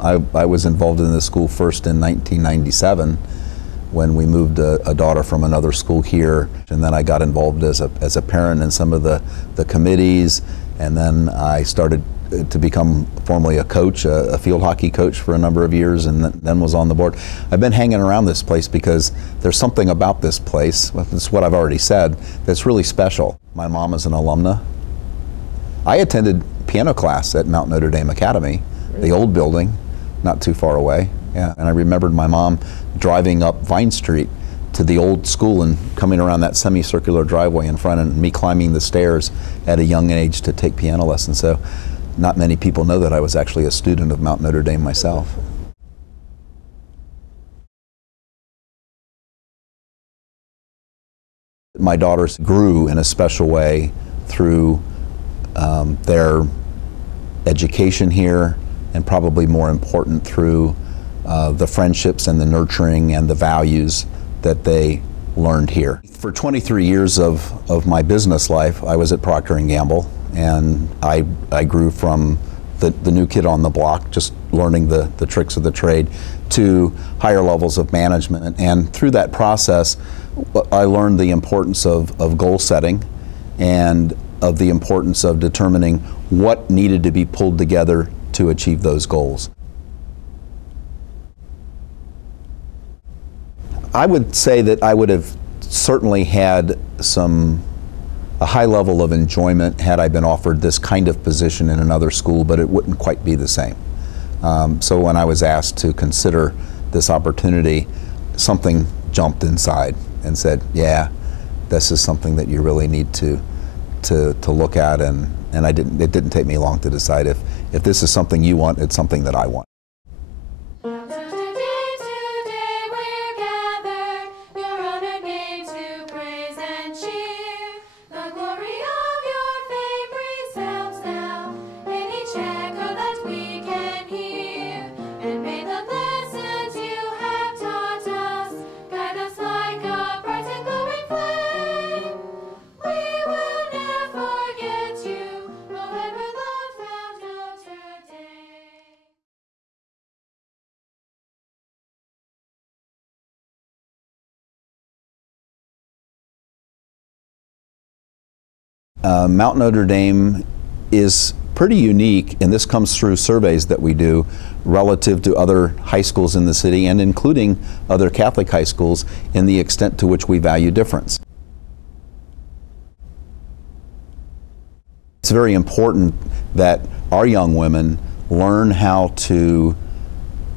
I was involved in this school first in 1997 when we moved a daughter from another school here, and then I got involved as a parent in some of the committees, and then I started to become formally a coach, a field hockey coach for a number of years, and then was on the board. I've been hanging around this place because there's something about this place, that's what I've already said, that's really special. My mom is an alumna. I attended piano class at Mount Notre Dame Academy, the old building, not too far away. Yeah, and I remembered my mom driving up Vine Street to the old school and coming around that semicircular driveway in front, and me climbing the stairs at a young age to take piano lessons. So not many people know that I was actually a student of Mount Notre Dame myself. My daughters grew in a special way through their education here, and probably more important through the friendships and the nurturing and the values that they learned here. For 23 years of my business life, I was at Procter & Gamble, and I grew from the new kid on the block, just learning the tricks of the trade, to higher levels of management. And through that process, I learned the importance of goal setting and of the importance of determining what needed to be pulled together to achieve those goals. I would say that I would have certainly had a high level of enjoyment had I been offered this kind of position in another school, but it wouldn't quite be the same. So when I was asked to consider this opportunity, something jumped inside and said, yeah, this is something that you really need to look at, and it didn't take me long to decide if this is something you want, it's something that I want. Mount Notre Dame is pretty unique, and this comes through surveys that we do relative to other high schools in the city, and including other Catholic high schools, in the extent to which we value difference. It's very important that our young women learn how to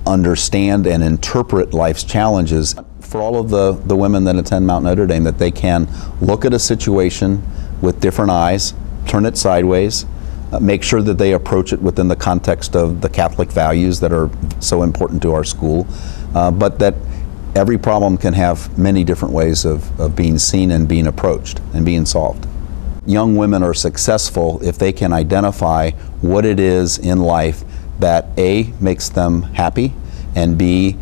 understand and interpret life's challenges. For all of the women that attend Mount Notre Dame, that they can look at a situation with different eyes, turn it sideways, make sure that they approach it within the context of the Catholic values that are so important to our school, but that every problem can have many different ways of being seen and being approached and being solved. Young women are successful if they can identify what it is in life that A, makes them happy, and B,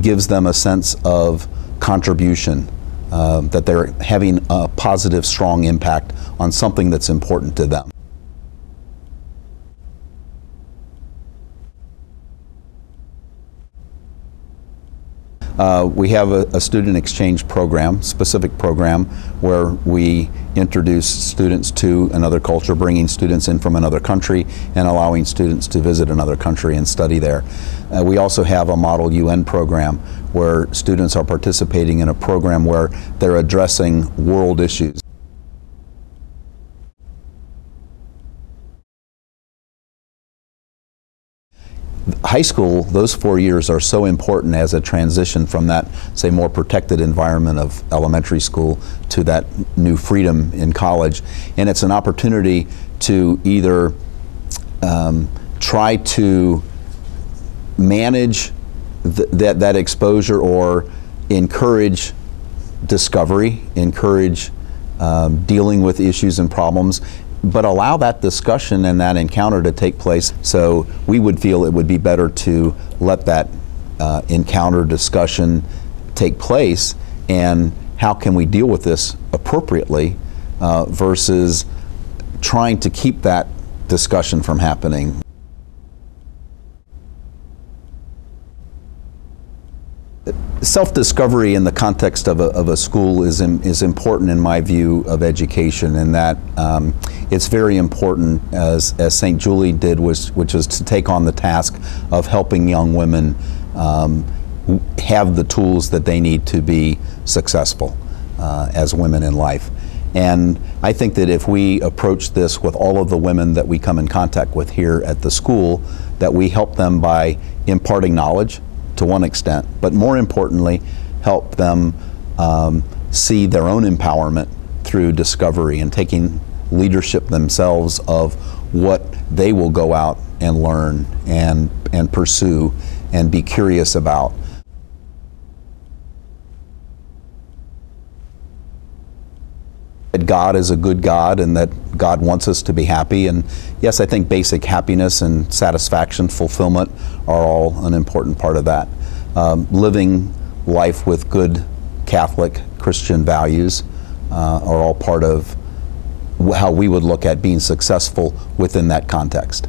gives them a sense of contribution, that they're having a positive, strong impact on something that's important to them. We have a student exchange program, specific program, where we introduce students to another culture, bringing students in from another country and allowing students to visit another country and study there. We also have a Model UN program where students are participating in a program where they're addressing world issues. High school, those 4 years are so important as a transition from that, say, more protected environment of elementary school to that new freedom in college. And it's an opportunity to either try to manage that exposure, or encourage discovery, encourage dealing with issues and problems, but allow that discussion and that encounter to take place. So we would feel it would be better to let that encounter, discussion take place, and how can we deal with this appropriately versus trying to keep that discussion from happening. Self-discovery in the context of a school is important in my view of education, in that it's very important, as St. Julie did, which was to take on the task of helping young women have the tools that they need to be successful as women in life. And I think that if we approach this with all of the women that we come in contact with here at the school, that we help them by imparting knowledge to one extent, but more importantly, help them see their own empowerment through discovery and taking leadership themselves of what they will go out and learn and pursue and be curious about. That God is a good God and that God wants us to be happy. And yes, I think basic happiness and satisfaction, fulfillment are all an important part of that. Living life with good Catholic Christian values are all part of how we would look at being successful within that context.